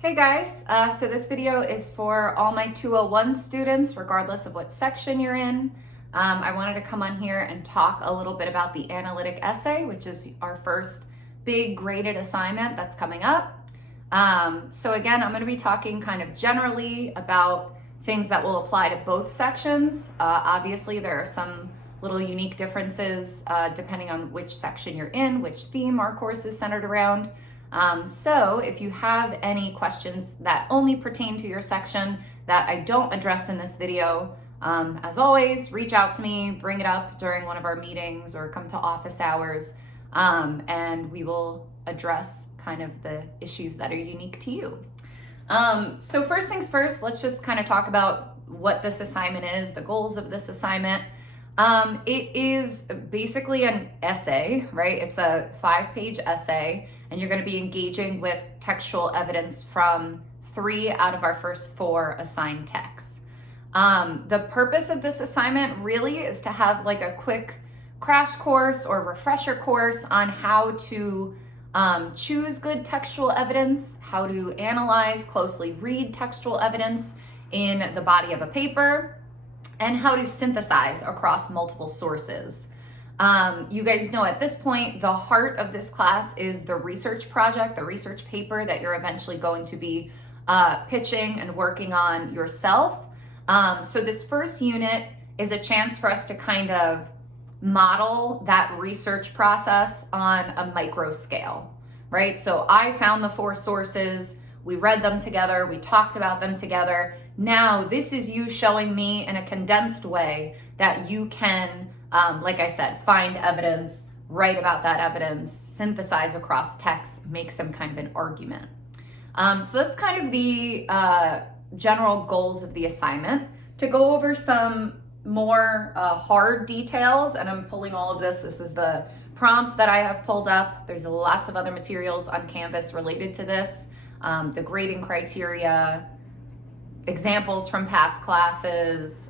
Hey guys, so this video is for all my 201 students, regardless of what section you're in. I wanted to come on here and talk a little bit about the analytic essay, which is our first big graded assignment that's coming up. So again, I'm going to be talking kind of generally about things that will apply to both sections. Obviously, there are some little unique differences depending on which section you're in, which theme our course is centered around. So if you have any questions that only pertain to your section that I don't address in this video, as always, reach out to me, bring it up during one of our meetings or come to office hours, and we will address kind of the issues that are unique to you. So first things first, let's just kind of talk about what this assignment is, the goals of this assignment. It is basically an essay, right? It's a 5-page essay, and you're going to be engaging with textual evidence from 3 out of our first 4 assigned texts. The purpose of this assignment really is to have like a quick crash course or refresher course on how to choose good textual evidence, how to analyze, closely read textual evidence in the body of a paper, and how to synthesize across multiple sources. You guys know at this point, the heart of this class is the research project, the research paper that you're eventually going to be pitching and working on yourself. So this first unit is a chance for us to kind of model that research process on a micro scale, right? So I found the 4 sources, we read them together, we talked about them together. Now this is you showing me in a condensed way that you can, like I said, find evidence, write about that evidence, synthesize across text, make some kind of an argument. So that's kind of the general goals of the assignment. To go over some more hard details, and I'm pulling all of this. This is the prompt that I have pulled up. There's lots of other materials on Canvas related to this. The grading criteria, examples from past classes,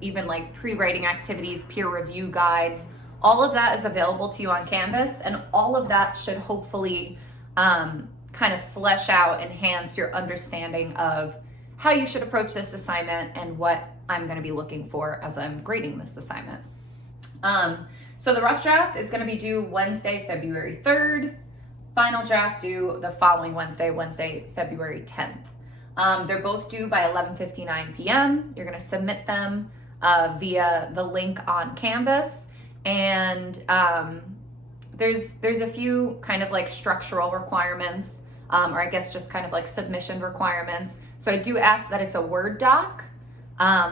even like pre-writing activities, peer review guides, all of that is available to you on Canvas, and all of that should hopefully kind of flesh out, enhance your understanding of how you should approach this assignment and what I'm going to be looking for as I'm grading this assignment. So the rough draft is going to be due Wednesday, February 3rd. Final draft due the following Wednesday, February 10th. They're both due by 11:59 p.m. You're going to submit them via the link on Canvas, and there's a few kind of like structural requirements, or I guess just kind of like submission requirements. So I do ask that it's a Word doc.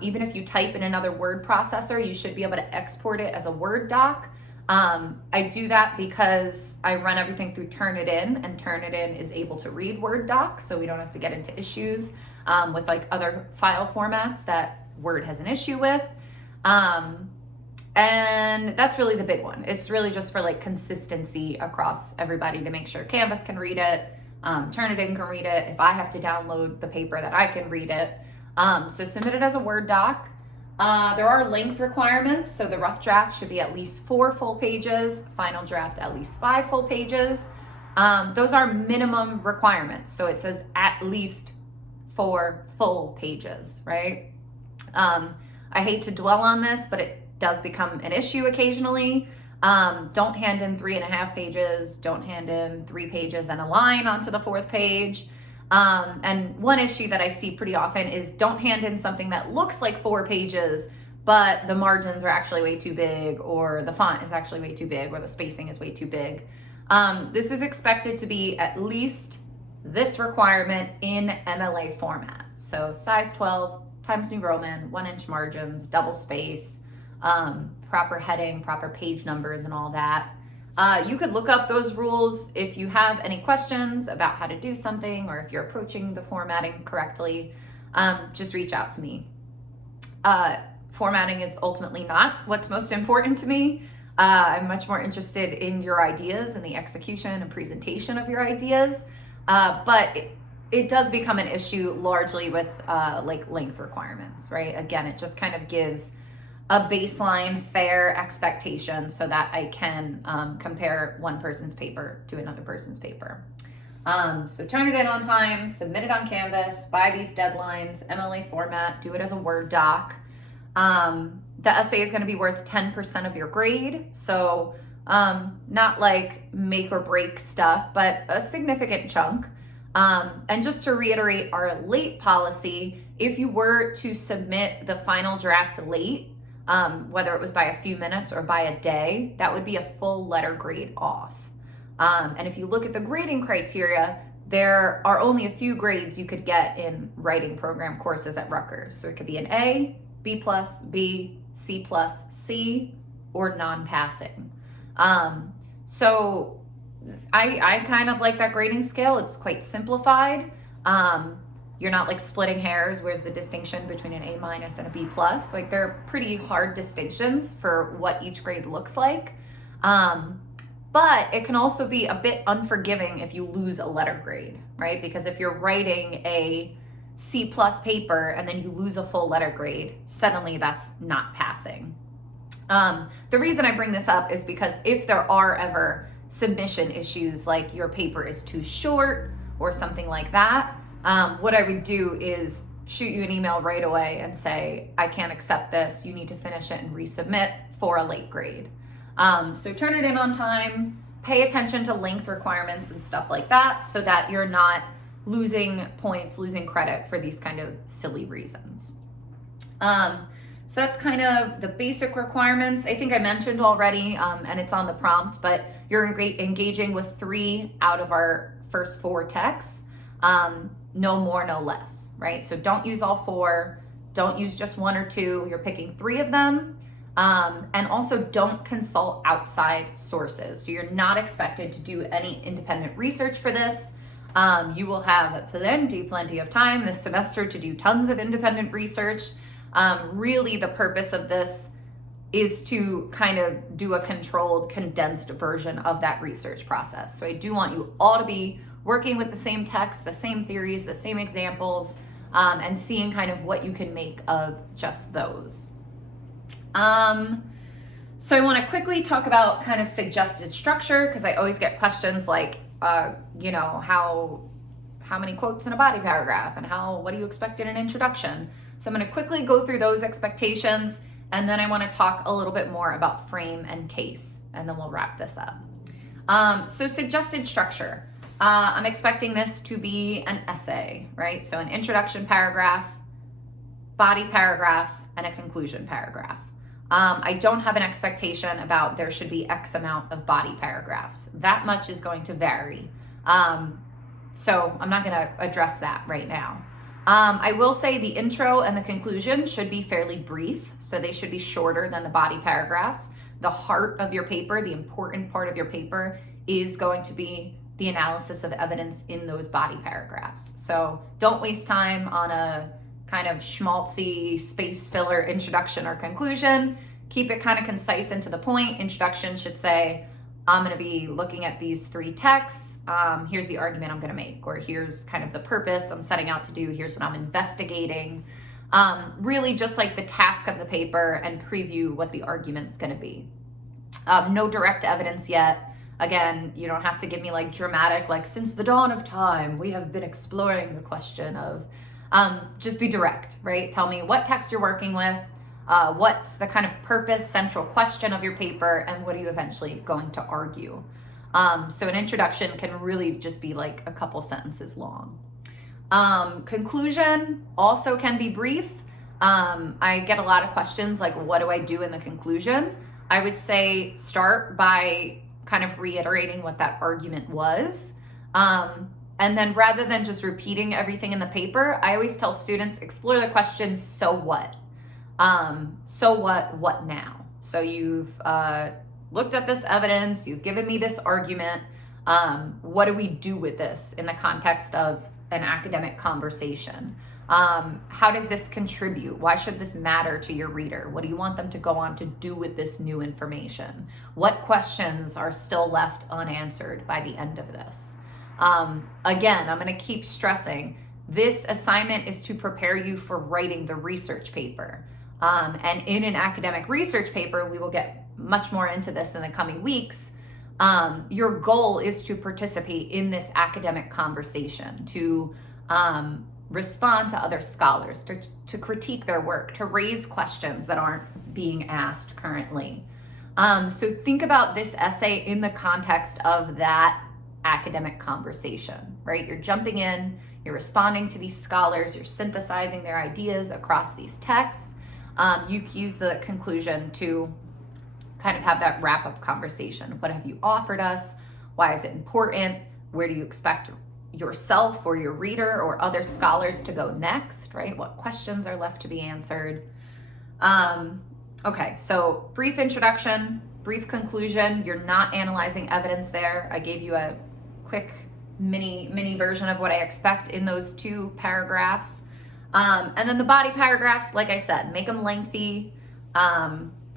Even if you type in another word processor, you should be able to export it as a Word doc. I do that because I run everything through Turnitin, and Turnitin is able to read Word docs, so we don't have to get into issues with like other file formats that Word has an issue with. And that's really the big one. It's really just for like consistency across everybody to make sure Canvas can read it, Turnitin can read it. If I have to download the paper, that I can read it. So submit it as a Word doc. There are length requirements, so the rough draft should be at least 4 full pages, final draft at least 5 full pages. Those are minimum requirements, so it says at least 4 full pages, right? I hate to dwell on this, but it does become an issue occasionally. Don't hand in 3.5 pages, don't hand in 3 pages and a line onto the 4th page. And one issue that I see pretty often is don't hand in something that looks like 4 pages, but the margins are actually way too big, or the font is actually way too big, or the spacing is way too big. This is expected to be at least this requirement in MLA format. So size 12, Times New Roman, 1-inch margins, double space, proper heading, proper page numbers, and all that. You could look up those rules if you have any questions about how to do something, or if you're approaching the formatting correctly. Just reach out to me. Formatting is ultimately not what's most important to me. I'm much more interested in your ideas and the execution and presentation of your ideas. But it does become an issue largely with like length requirements, right? Again, it just kind of gives a baseline fair expectation so that I can compare one person's paper to another person's paper. So turn it in on time, submit it on Canvas, by these deadlines, MLA format, do it as a Word doc. The essay is going to be worth 10% of your grade. So not like make or break stuff, but a significant chunk. And just to reiterate our late policy, if you were to submit the final draft late, whether it was by a few minutes or by a day, that would be a full letter grade off. And if you look at the grading criteria, there are only a few grades you could get in writing program courses at Rutgers. So it could be an A, B plus, B, C plus, C, or non-passing. So I kind of like that grading scale. It's quite simplified. You're not like splitting hairs. Where's the distinction between an A minus and a B plus? Like they're pretty hard distinctions for what each grade looks like. But it can also be a bit unforgiving if you lose a letter grade, right? Because if you're writing a C plus paper and then you lose a full letter grade, suddenly that's not passing. The reason I bring this up is because if there are ever submission issues, like your paper is too short or something like that, what I would do is shoot you an email right away and say, I can't accept this. You need to finish it and resubmit for a late grade. So turn it in on time, pay attention to length requirements and stuff like that so that you're not losing points, losing credit for these kind of silly reasons. So that's kind of the basic requirements. I think I mentioned already, and it's on the prompt, but you're engaging with 3 out of our first 4 texts. No more, no less, right? So don't use all 4, don't use just 1 or 2, you're picking 3 of them. And also don't consult outside sources. So you're not expected to do any independent research for this. You will have plenty of time this semester to do tons of independent research. Really the purpose of this is to kind of do a controlled, condensed version of that research process. So I do want you all to be working with the same text, the same theories, the same examples, and seeing kind of what you can make of just those. So I want to quickly talk about kind of suggested structure, because I always get questions like, how many quotes in a body paragraph, and what do you expect in an introduction? So I'm going to quickly go through those expectations, and then I want to talk a little bit more about frame and case, and then we'll wrap this up. So suggested structure. I'm expecting this to be an essay, right? So an introduction paragraph, body paragraphs, and a conclusion paragraph. I don't have an expectation about there should be X amount of body paragraphs. That much is going to vary. So I'm not going to address that right now. I will say the intro and the conclusion should be fairly brief, so they should be shorter than the body paragraphs. The heart of your paper, the important part of your paper, is going to be the analysis of evidence in those body paragraphs. So don't waste time on a kind of schmaltzy space filler introduction or conclusion. Keep it kind of concise and to the point. Introduction should say, I'm going to be looking at these 3 texts. Here's the argument I'm going to make, or here's kind of the purpose I'm setting out to do. Here's what I'm investigating. Really just like the task of the paper, and preview what the argument's going to be. No direct evidence yet. Again, you don't have to give me like dramatic, like since the dawn of time, we have been exploring the question of, just be direct, right? Tell me what text you're working with, what's the kind of purpose, central question of your paper, and what are you eventually going to argue? So an introduction can really just be like a couple sentences long. Conclusion also can be brief. I get a lot of questions like, what do I do in the conclusion? I would say start by kind of reiterating what that argument was. And then rather than just repeating everything in the paper, I always tell students, explore the question, so what? So what now? So you've looked at this evidence, you've given me this argument. What do we do with this in the context of an academic conversation? How does this contribute? Why should this matter to your reader? What do you want them to go on to do with this new information? What questions are still left unanswered by the end of this? Again, I'm going to keep stressing, this assignment is to prepare you for writing the research paper. And in an academic research paper, we will get much more into this in the coming weeks. your goal is to participate in this academic conversation, to respond to other scholars, to critique their work, to raise questions that aren't being asked currently. So think about this essay in the context of that academic conversation, right? You're jumping in, you're responding to these scholars, you're synthesizing their ideas across these texts. You use the conclusion to kind of have that wrap-up conversation. What have you offered us? Why is it important? Where do you expect yourself or your reader or other scholars to go next, right? What questions are left to be answered? Okay, so brief introduction, brief conclusion. You're not analyzing evidence there. I gave you a quick mini version of what I expect in those 2 paragraphs. And then the body paragraphs, like I said, make them lengthy.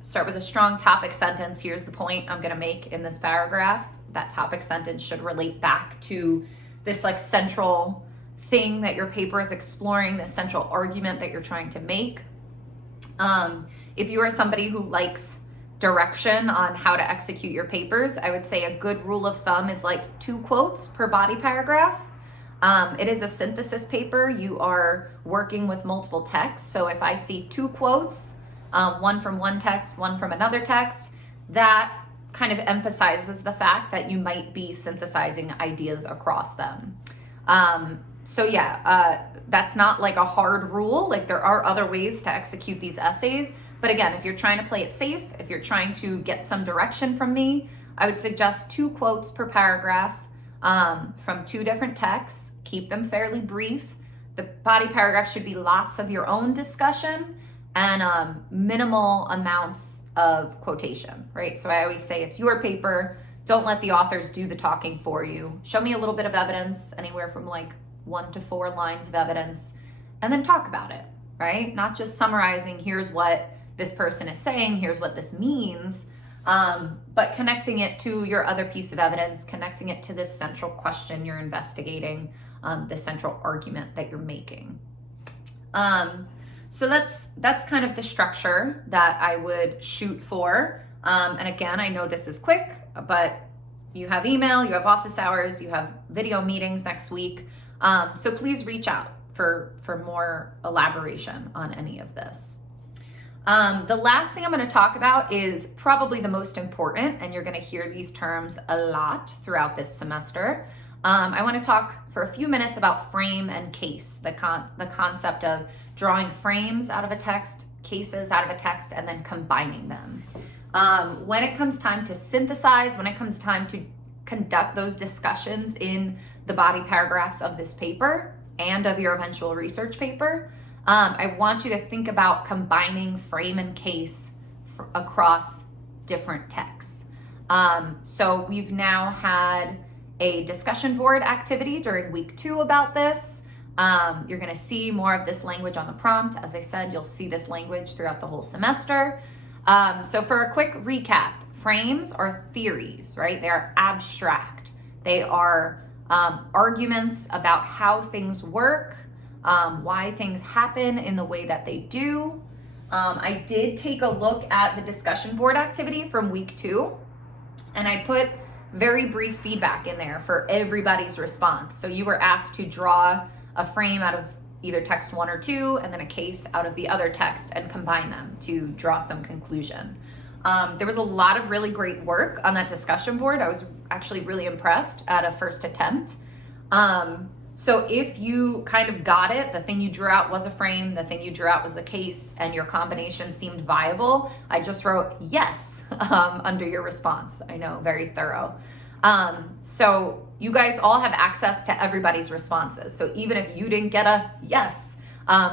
Start with a strong topic sentence. Here's the point I'm going to make in this paragraph. That topic sentence should relate back to this like central thing that your paper is exploring, the central argument that you're trying to make. If you are somebody who likes direction on how to execute your papers, I would say a good rule of thumb is like 2 quotes per body paragraph. It is a synthesis paper. You are working with multiple texts. So if I see 2 quotes, one from one text, one from another text, that kind of emphasizes the fact that you might be synthesizing ideas across them. So yeah, that's not like a hard rule. Like there are other ways to execute these essays. But again, if you're trying to play it safe, if you're trying to get some direction from me, I would suggest 2 quotes per paragraph from 2 different texts. Keep them fairly brief. The body paragraph should be lots of your own discussion and minimal amounts of quotation, right? So I always say it's your paper. Don't let the authors do the talking for you. Show me a little bit of evidence, anywhere from like 1 to 4 lines of evidence, and then talk about it, right? Not just summarizing, here's what this person is saying, here's what this means, but connecting it to your other piece of evidence, connecting it to this central question you're investigating, the central argument that you're making. So that's kind of the structure that I would shoot for. And again, I know this is quick, but you have email, you have office hours, you have video meetings next week. So please reach out for more elaboration on any of this. The last thing I'm going to talk about is probably the most important, and you're going to hear these terms a lot throughout this semester. I want to talk for a few minutes about frame and case, the concept of drawing frames out of a text, cases out of a text, and then combining them. When it comes time to synthesize, when it comes time to conduct those discussions in the body paragraphs of this paper and of your eventual research paper, I want you to think about combining frame and case across different texts. So we've now had a discussion board activity during week 2 about this. You're going to see more of this language on the prompt. As I said, you'll see this language throughout the whole semester. So for a quick recap, frames are theories, right? They are abstract. They are arguments about how things work, why things happen in the way that they do. I did take a look at the discussion board activity from week 2, and I put very brief feedback in there for everybody's response. So you were asked to draw a frame out of either text 1 or 2, and then a case out of the other text and combine them to draw some conclusion. There was a lot of really great work on that discussion board. I was actually really impressed at a first attempt. So if you kind of got it, the thing you drew out was a frame, the thing you drew out was the case, and your combination seemed viable, I just wrote yes under your response. I know, very thorough. So you guys all have access to everybody's responses. So even if you didn't get a yes,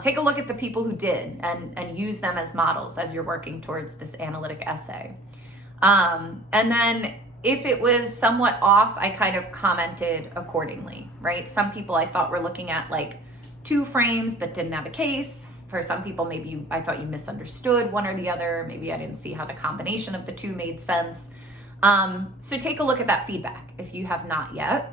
take a look at the people who did and use them as models as you're working towards this analytic essay. And then if it was somewhat off, I kind of commented accordingly, right? Some people I thought were looking at like 2 frames but didn't have a case. For some people, maybe I thought you misunderstood one or the other. Maybe I didn't see how the combination of the 2 made sense. So take a look at that feedback if you have not yet.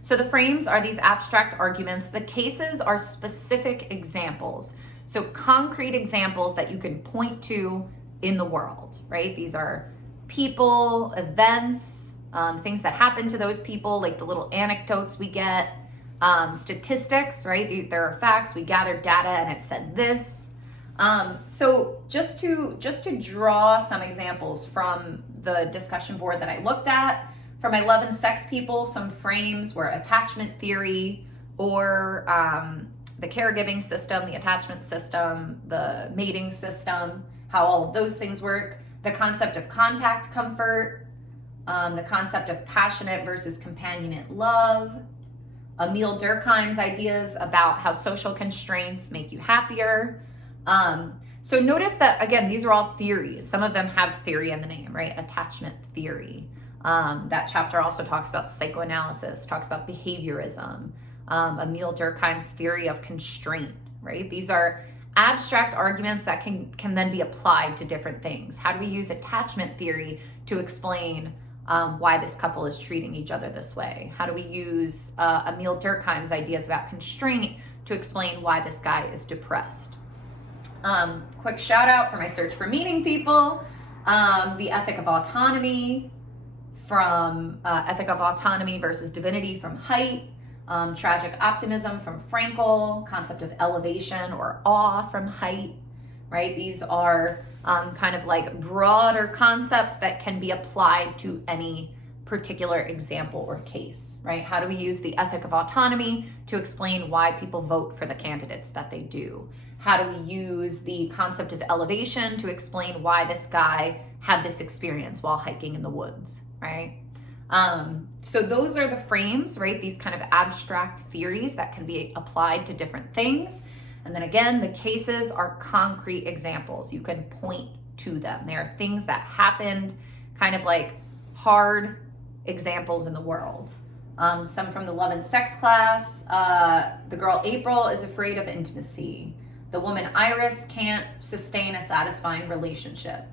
So the frames are these abstract arguments. The cases are specific examples. So concrete examples that you can point to in the world, right? These are people, events, things that happen to those people, like the little anecdotes we get, statistics, right? There are facts, we gathered data and it said this. So just to draw some examples from the discussion board that I looked at, for my love and sex people, some frames were attachment theory, or the caregiving system, the attachment system, the mating system, how all of those things work, the concept of contact comfort, the concept of passionate versus companionate love, Emil Durkheim's ideas about how social constraints make you happier. So notice that, again, these are all theories. Some of them have theory in the name, right? Attachment theory. That chapter also talks about psychoanalysis, talks about behaviorism, Emil Durkheim's theory of constraint, right? These are abstract arguments that can then be applied to different things. How do we use attachment theory to explain why this couple is treating each other this way? How do we use Emil Durkheim's ideas about constraint to explain why this guy is depressed? Quick shout out for my search for meaning people, the ethic of autonomy from Ethic of Autonomy versus Divinity from Haidt, Tragic Optimism from Frankl, concept of elevation or awe from Haidt, right? These are kind of like broader concepts that can be applied to any particular example or case, right? How do we use the ethic of autonomy to explain why people vote for the candidates that they do? How do we use the concept of elevation to explain why this guy had this experience while hiking in the woods, right? So those are the frames, right? These kind of abstract theories that can be applied to different things. And then again, the cases are concrete examples. You can point to them. They are things that happened, kind of like hard examples in the world. Some from the love and sex class. The girl April is afraid of intimacy. The woman Iris can't sustain a satisfying relationship.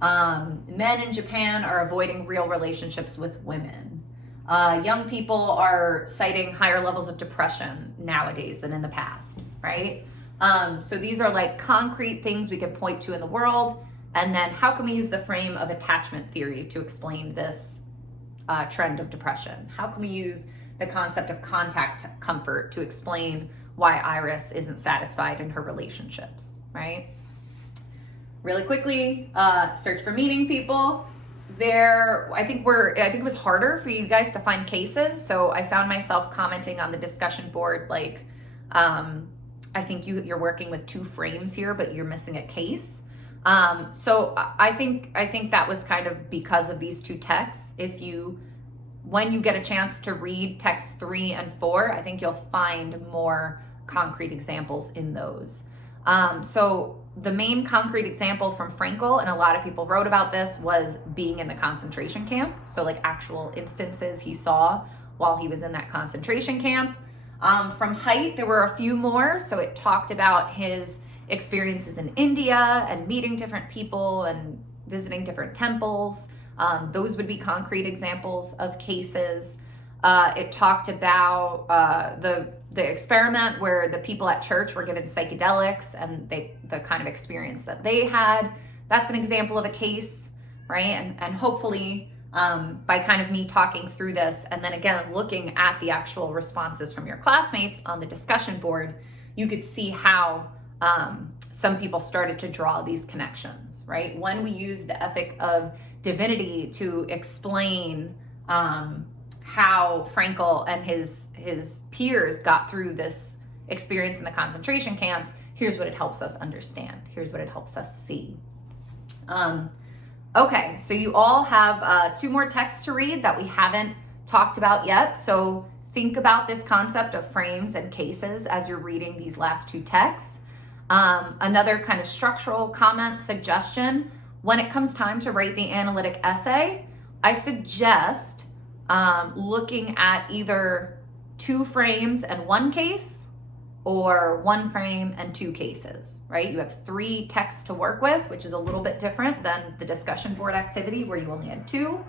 Men in Japan are avoiding real relationships with women. Young people are citing higher levels of depression nowadays than in the past, right? So these are like concrete things we can point to in the world. And then how can we use the frame of attachment theory to explain this trend of depression? How can we use the concept of contact comfort to explain why Iris isn't satisfied in her relationships, right? Really quickly, search for meaning people. I think it was harder for you guys to find cases. So I found myself commenting on the discussion board, like, I think you're working with two frames here, but you're missing a case. So I think that was kind of because of these two texts. When you get a chance to read texts 3 and 4, I think you'll find more concrete examples in those. So the main concrete example from Frankl, and a lot of people wrote about this, was being in the concentration camp. So like actual instances he saw while he was in that concentration camp. From Haidt, there were a few more. So it talked about his experiences in India and meeting different people and visiting different temples. Those would be concrete examples of cases. It talked about the experiment where the people at church were given psychedelics and the kind of experience that they had. That's an example of a case, right? And hopefully by kind of me talking through this and then again looking at the actual responses from your classmates on the discussion board, you could see how some people started to draw these connections, right? When we use the ethic of divinity to explain how Frankl and his peers got through this experience in the concentration camps, here's what it helps us understand. Here's what it helps us see. Okay, so you all have 2 more texts to read that we haven't talked about yet. So think about this concept of frames and cases as you're reading these last 2 texts. Another kind of structural comment suggestion, when it comes time to write the analytic essay, I suggest looking at either 2 frames and 1 case or 1 frame and 2 cases, right? You have 3 texts to work with, which is a little bit different than the discussion board activity where you only had 2.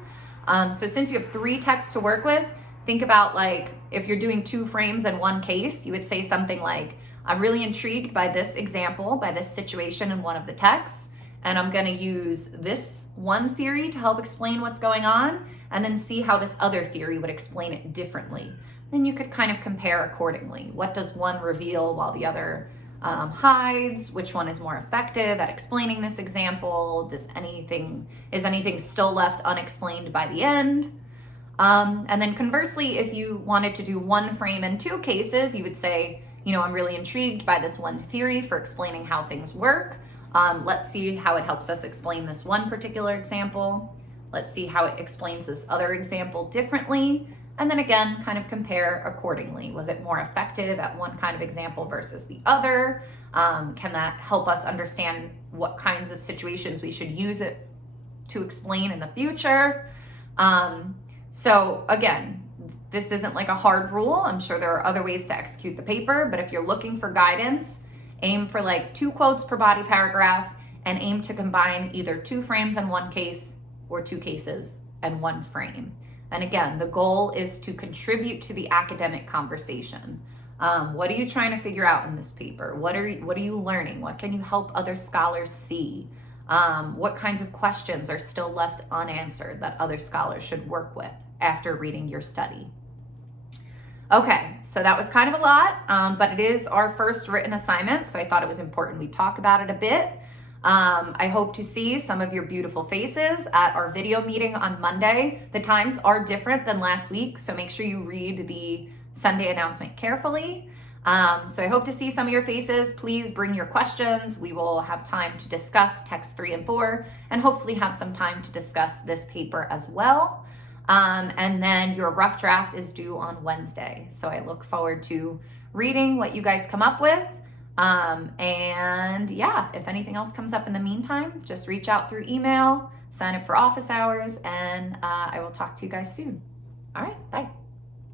So since you have 3 texts to work with, think about like, if you're doing 2 frames and 1 case, you would say something like, I'm really intrigued by this example, by this situation in one of the texts. and I'm going to use this one theory to help explain what's going on, and then see how this other theory would explain it differently. Then you could kind of compare accordingly. What does one reveal while the other hides? Which one is more effective at explaining this example? Is anything still left unexplained by the end? And then conversely, if you wanted to do one frame and two cases, you would say, I'm really intrigued by this one theory for explaining how things work. Let's see how it helps us explain this one particular example. Let's see how it explains this other example differently. And then again, kind of compare accordingly. Was it more effective at one kind of example versus the other? Can that help us understand what kinds of situations we should use it to explain in the future? So again, this isn't like a hard rule. I'm sure there are other ways to execute the paper, but if you're looking for guidance, aim for like 2 quotes per body paragraph and aim to combine either 2 frames in one case or 2 cases and 1 frame. And again, the goal is to contribute to the academic conversation. What are you trying to figure out in this paper? What are you learning? What can you help other scholars see? What kinds of questions are still left unanswered that other scholars should work with after reading your study? Okay, so that was kind of a lot, but it is our first written assignment, so I thought it was important we talk about it a bit. I hope to see some of your beautiful faces at our video meeting on Monday. The times are different than last week, so make sure you read the Sunday announcement carefully. So I hope to see some of your faces. Please bring your questions. We will have time to discuss text 3 and 4, and hopefully have some time to discuss this paper as well. And then your rough draft is due on Wednesday. So I look forward to reading what you guys come up with. And yeah, if anything else comes up in the meantime, just reach out through email, sign up for office hours, and I will talk to you guys soon. All right, bye.